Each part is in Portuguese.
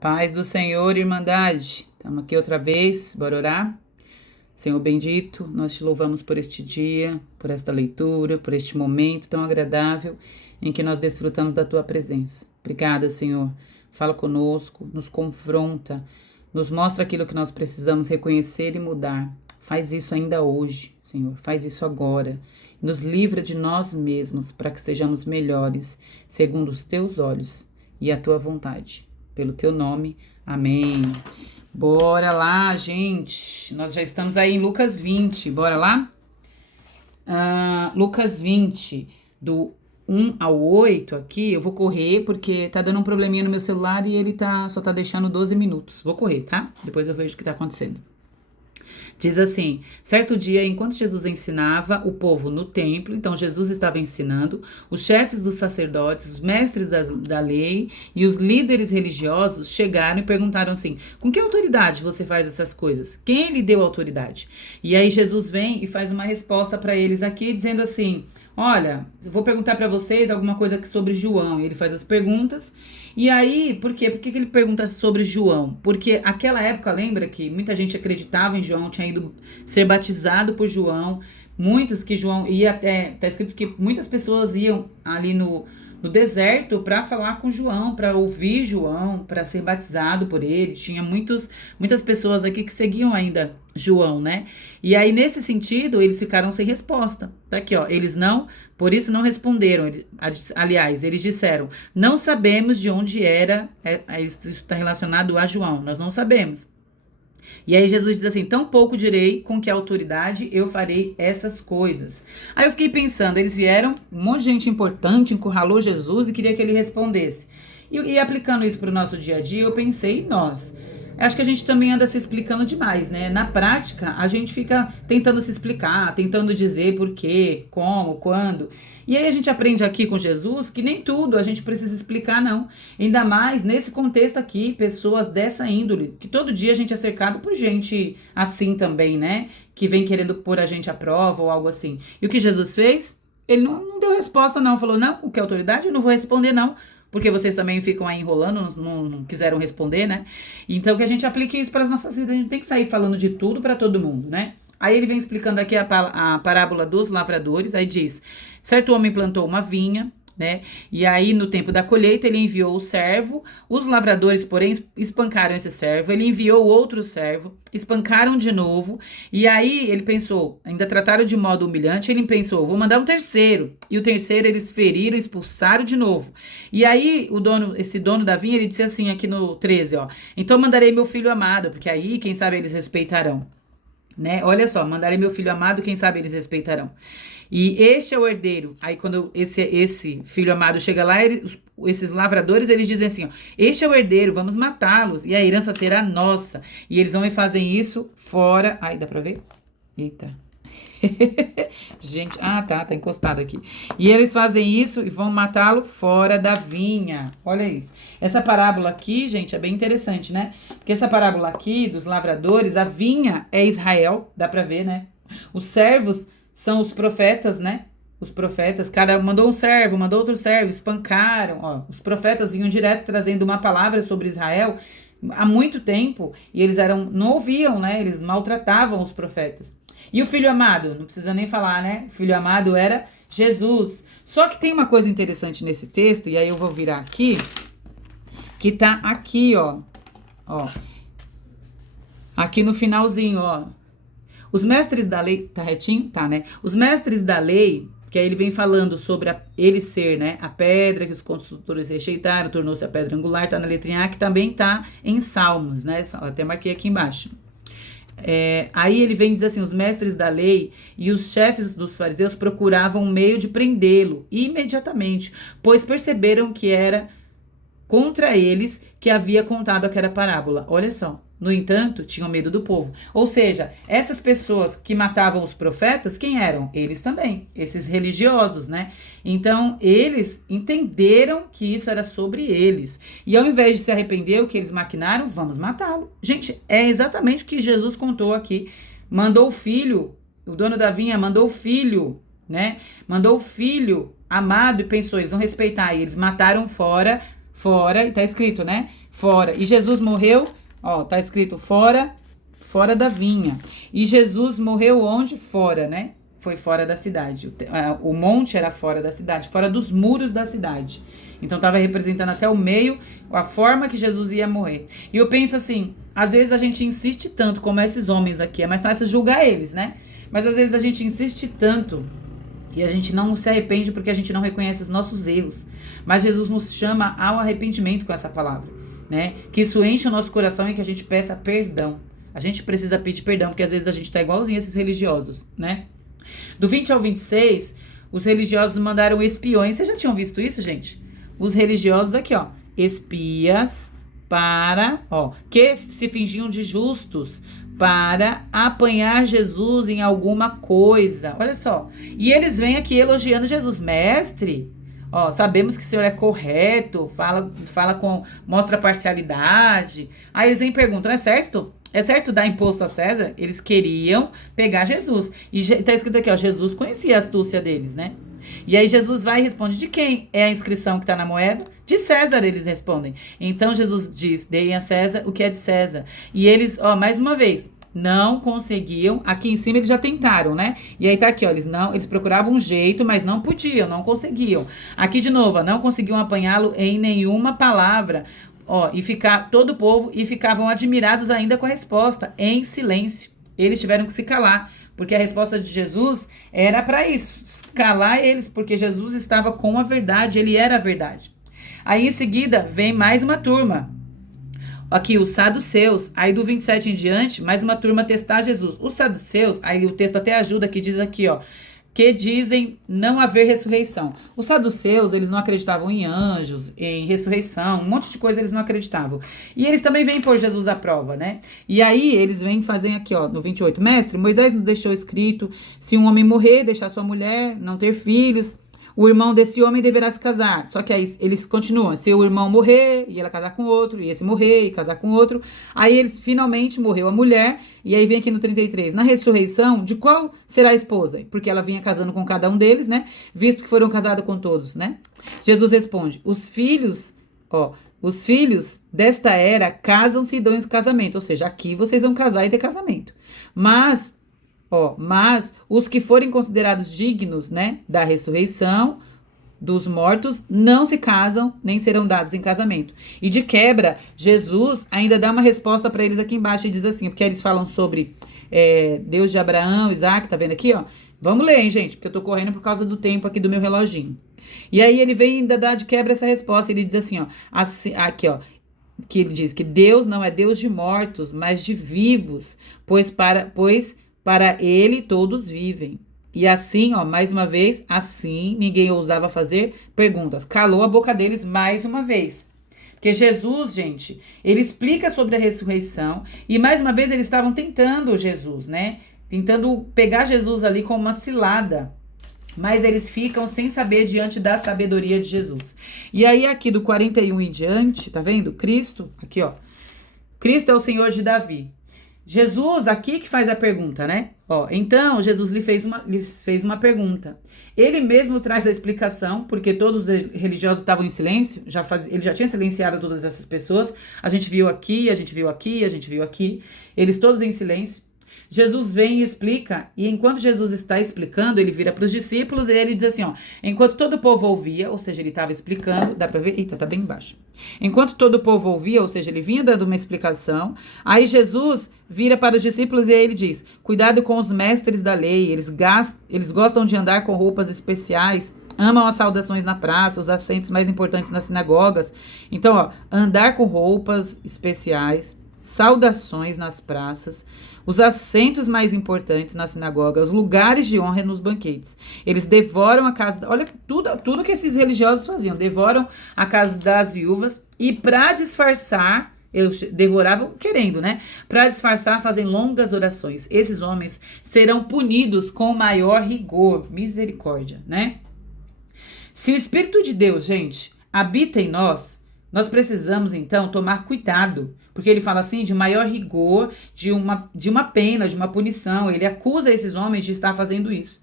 Paz do Senhor, Irmandade. Estamos aqui outra vez, bora orar? Senhor bendito, nós te louvamos por este dia, por esta leitura, por este momento tão agradável em que nós desfrutamos da tua presença. Obrigada, Senhor. Fala conosco, nos confronta, nos mostra aquilo que nós precisamos reconhecer e mudar. Faz isso ainda hoje, Senhor. Faz isso agora. Nos livra de nós mesmos para que sejamos melhores, segundo os teus olhos e a tua vontade. Pelo teu nome, amém. Bora lá, gente. Nós já estamos aí em Lucas 20. Bora lá? Lucas 20, do 1 ao 8 aqui. Eu vou correr porque tá dando um probleminha no meu celular e ele só tá deixando 12 minutos. Vou correr, tá? Depois eu vejo o que tá acontecendo. Diz assim: certo dia, enquanto Jesus ensinava o povo no templo, então Jesus estava ensinando, os chefes dos sacerdotes, os mestres da lei e os líderes religiosos chegaram e perguntaram assim: com que autoridade você faz essas coisas? Quem lhe deu autoridade? E aí Jesus vem e faz uma resposta para eles aqui, dizendo assim: olha, eu vou perguntar para vocês alguma coisa sobre João. E ele faz as perguntas. E aí, por quê? Por que ele pergunta sobre João? Porque aquela época, lembra que muita gente acreditava em João, tinha ido ser batizado por João. Muitos que João ia até... Tá escrito que muitas pessoas iam ali no deserto para falar com João, para ouvir João, para ser batizado por ele. Tinha muitas pessoas aqui que seguiam ainda João, né? E aí, nesse sentido, eles ficaram sem resposta. Tá aqui, ó. Por isso não responderam. Aliás, eles disseram: não sabemos de onde era. Isso está relacionado a João. Nós não sabemos. E aí Jesus diz assim: tão pouco direi com que autoridade eu farei essas coisas. Aí eu fiquei pensando, eles vieram, um monte de gente importante encurralou Jesus e queria que ele respondesse. E aplicando isso para o nosso dia a dia, eu pensei em nós. Acho que a gente também anda se explicando demais, né? Na prática, a gente fica tentando se explicar, tentando dizer por quê, como, quando. E aí a gente aprende aqui com Jesus que nem tudo a gente precisa explicar, não. Ainda mais nesse contexto aqui, pessoas dessa índole, que todo dia a gente é cercado por gente assim também, né? Que vem querendo pôr a gente à prova ou algo assim. E o que Jesus fez? Ele não deu resposta, não. Falou: não, com que autoridade? Eu não vou responder, não. Porque vocês também ficam aí enrolando, não quiseram responder, né? Então, que a gente aplique isso para as nossas vidas. A gente tem que sair falando de tudo para todo mundo, né? Aí ele vem explicando aqui a parábola dos lavradores. Aí diz: certo homem plantou uma vinha, né? E aí, no tempo da colheita, ele enviou o servo. Os lavradores, porém, espancaram esse servo. Ele enviou outro servo, espancaram de novo. E aí, ele pensou, ainda trataram de modo humilhante. Ele pensou: vou mandar um terceiro. E o terceiro eles feriram, expulsaram de novo. E aí, esse dono da vinha, ele disse assim aqui no 13, ó: então mandarei meu filho amado, porque aí, quem sabe, eles respeitarão. Né? Olha só, mandarei meu filho amado, quem sabe eles respeitarão. E este é o herdeiro. Aí quando esse filho amado chega lá, esses lavradores, eles dizem assim, ó: este é o herdeiro, vamos matá-los e a herança será nossa. E eles vão e fazem isso fora. Ai, dá pra ver? Eita. Gente, tá encostado aqui. E eles fazem isso e vão matá-lo fora da vinha. Olha isso. Essa parábola aqui, gente, é bem interessante, né? Porque essa parábola aqui dos lavradores, a vinha é Israel, dá pra ver, né? Os servos são os profetas, né? Os profetas, cada mandou um servo, mandou outro servo, espancaram, ó. Os profetas vinham direto trazendo uma palavra sobre Israel há muito tempo e eles não ouviam, né? Eles maltratavam os profetas. E o filho amado, não precisa nem falar, né? O filho amado era Jesus. Só que tem uma coisa interessante nesse texto, e aí eu vou virar aqui, que tá aqui, ó. Aqui no finalzinho, ó. Os mestres da lei, tá retinho? Tá, né? Os mestres da lei, que aí ele vem falando sobre ele ser, né? A pedra que os construtores rejeitaram, tornou-se a pedra angular, tá na letrinha A, que também tá em Salmos, né? Eu até marquei aqui embaixo. Aí ele vem dizer assim: os mestres da lei e os chefes dos fariseus procuravam um meio de prendê-lo imediatamente, pois perceberam que era contra eles que havia contado aquela parábola. Olha só. No entanto, tinham medo do povo. Ou seja, essas pessoas que matavam os profetas, quem eram? Eles também, esses religiosos, né? Então, eles entenderam que isso era sobre eles. E ao invés de se arrepender, o que eles maquinaram? Vamos matá-lo. Gente, é exatamente o que Jesus contou aqui. Mandou o filho, o dono da vinha mandou o filho, né? Mandou o filho amado e pensou: eles vão respeitar. E eles mataram fora fora, e tá escrito, né? Fora. E Jesus morreu, ó, tá escrito fora da vinha. E Jesus morreu onde? Fora, né? Foi fora da cidade. O monte era fora da cidade, fora dos muros da cidade. Então estava representando até o meio a forma que Jesus ia morrer. E eu penso assim, às vezes a gente insiste tanto, como esses homens aqui, é mais fácil julgar eles, né? Mas às vezes a gente insiste tanto e a gente não se arrepende porque a gente não reconhece os nossos erros. Mas Jesus nos chama ao arrependimento com essa palavra, né? Que isso enche o nosso coração e que a gente peça perdão. A gente precisa pedir perdão, porque às vezes a gente tá igualzinho a esses religiosos, né? Do 20 ao 26, os religiosos mandaram espiões. Vocês já tinham visto isso, gente? Os religiosos aqui, ó, espias para, ó, que se fingiam de justos para apanhar Jesus em alguma coisa. Olha só. E eles vêm aqui elogiando Jesus. Mestre, ó, sabemos que o senhor é correto, mostra parcialidade. Aí eles vêm e perguntam, é certo? É certo dar imposto a César? Eles queriam pegar Jesus. E tá escrito aqui, ó, Jesus conhecia a astúcia deles, né? E aí Jesus vai e responde, de quem é a inscrição que está na moeda? De César, eles respondem. Então Jesus diz, deem a César o que é de César. E eles, ó, mais uma vez, não conseguiam. Aqui em cima eles já tentaram, né? E aí tá aqui, ó, eles procuravam um jeito, mas não podiam, não conseguiam. Aqui de novo, ó, não conseguiam apanhá-lo em nenhuma palavra. Ó, e ficar todo o povo e ficavam admirados ainda com a resposta, em silêncio. Eles tiveram que se calar, porque a resposta de Jesus era para isso, calar eles, porque Jesus estava com a verdade, ele era a verdade. Aí em seguida vem mais uma turma. Aqui, os saduceus, aí do 27 em diante, mais uma turma testar Jesus. Os saduceus, aí o texto até ajuda, que diz aqui, ó, que dizem não haver ressurreição. Os saduceus, eles não acreditavam em anjos, em ressurreição, um monte de coisa eles não acreditavam. E eles também vêm pôr Jesus à prova, né? E aí eles vêm fazer aqui, ó, no 28, mestre, Moisés nos deixou escrito, se um homem morrer, deixar sua mulher, não ter filhos, o irmão desse homem deverá se casar. Só que aí eles continuam. Se o irmão morrer, e ela casar com outro, e esse morrer, e casar com outro. Aí eles finalmente morreu a mulher. E aí vem aqui no 33. Na ressurreição, de qual será a esposa? Porque ela vinha casando com cada um deles, né? Visto que foram casados com todos, né? Jesus responde. Os filhos desta era casam-se e dão em casamento. Ou seja, aqui vocês vão casar e ter casamento. Mas os que forem considerados dignos, né, da ressurreição dos mortos, não se casam, nem serão dados em casamento. E de quebra, Jesus ainda dá uma resposta para eles aqui embaixo e diz assim, porque eles falam sobre Deus de Abraão, Isaac, tá vendo aqui, ó? Vamos ler, hein, gente, porque eu tô correndo por causa do tempo aqui do meu reloginho. E aí ele vem ainda dar de quebra essa resposta, ele diz assim, ó, aqui, ó, que ele diz que Deus não é Deus de mortos, mas de vivos, pois para ele todos vivem. E assim, ó, mais uma vez, assim, ninguém ousava fazer perguntas. Calou a boca deles mais uma vez. Porque Jesus, gente, ele explica sobre a ressurreição e mais uma vez eles estavam tentando Jesus, né? Tentando pegar Jesus ali com uma cilada. Mas eles ficam sem saber diante da sabedoria de Jesus. E aí aqui do 41 em diante, tá vendo? Cristo, aqui ó. Cristo é o Senhor de Davi. Jesus, aqui que faz a pergunta, né? Ó, então, Jesus lhe fez uma pergunta. Ele mesmo traz a explicação, porque todos os religiosos estavam em silêncio, ele já tinha silenciado todas essas pessoas. A gente viu aqui, a gente viu aqui, a gente viu aqui. Eles todos em silêncio. Jesus vem e explica, e enquanto Jesus está explicando, ele vira para os discípulos e ele diz assim, ó, enquanto todo o povo ouvia, ou seja, ele estava explicando, dá para ver? Eita, tá bem embaixo. Enquanto todo o povo ouvia, ou seja, ele vinha dando uma explicação, aí Jesus vira para os discípulos e aí ele diz, cuidado com os mestres da lei, eles gostam de andar com roupas especiais, amam as saudações na praça, os assentos mais importantes nas sinagogas. Então, ó, andar com roupas especiais, saudações nas praças, os assentos mais importantes na sinagoga, os lugares de honra nos banquetes. Eles devoram a casa... Olha tudo que esses religiosos faziam. Devoram a casa das viúvas e para disfarçar... devoravam querendo, né? Para disfarçar, fazem longas orações. Esses homens serão punidos com maior rigor. Misericórdia, né? Se o Espírito de Deus, gente, habita em nós precisamos, então, tomar cuidado. Porque ele fala assim de maior rigor, de uma pena, de uma punição. Ele acusa esses homens de estar fazendo isso.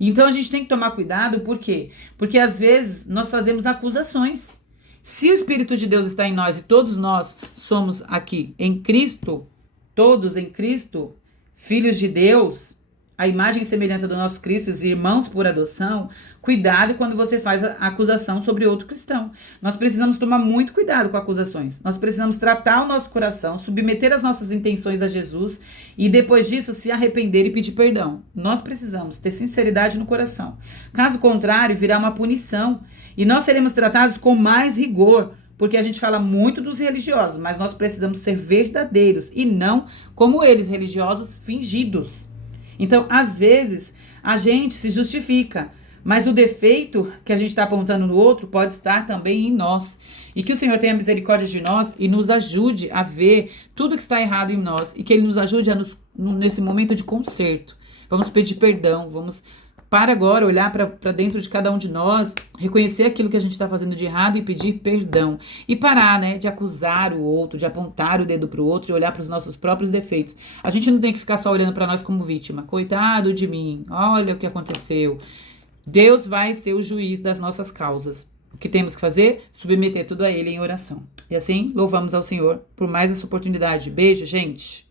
Então, a gente tem que tomar cuidado, por quê? Porque, às vezes, nós fazemos acusações. Se o Espírito de Deus está em nós e todos nós somos aqui em Cristo, todos em Cristo, filhos de Deus, a imagem e semelhança do nosso Cristo, os irmãos por adoção, cuidado quando você faz a acusação sobre outro cristão. Nós precisamos tomar muito cuidado com acusações. Nós precisamos tratar o nosso coração, submeter as nossas intenções a Jesus e depois disso se arrepender e pedir perdão. Nós precisamos ter sinceridade no coração. Caso contrário, virá uma punição e nós seremos tratados com mais rigor, porque a gente fala muito dos religiosos, mas nós precisamos ser verdadeiros e não como eles, religiosos fingidos. Então, às vezes, a gente se justifica, mas o defeito que a gente está apontando no outro pode estar também em nós. E que o Senhor tenha misericórdia de nós e nos ajude a ver tudo que está errado em nós e que Ele nos ajude nesse momento de conserto. Vamos pedir perdão, vamos para agora olhar para dentro de cada um de nós, reconhecer aquilo que a gente está fazendo de errado e pedir perdão. E parar, né, de acusar o outro, de apontar o dedo para o outro e olhar para os nossos próprios defeitos. A gente não tem que ficar só olhando para nós como vítima. Coitado de mim, olha o que aconteceu. Deus vai ser o juiz das nossas causas. O que temos que fazer? Submeter tudo a Ele em oração. E assim, louvamos ao Senhor por mais essa oportunidade. Beijo, gente!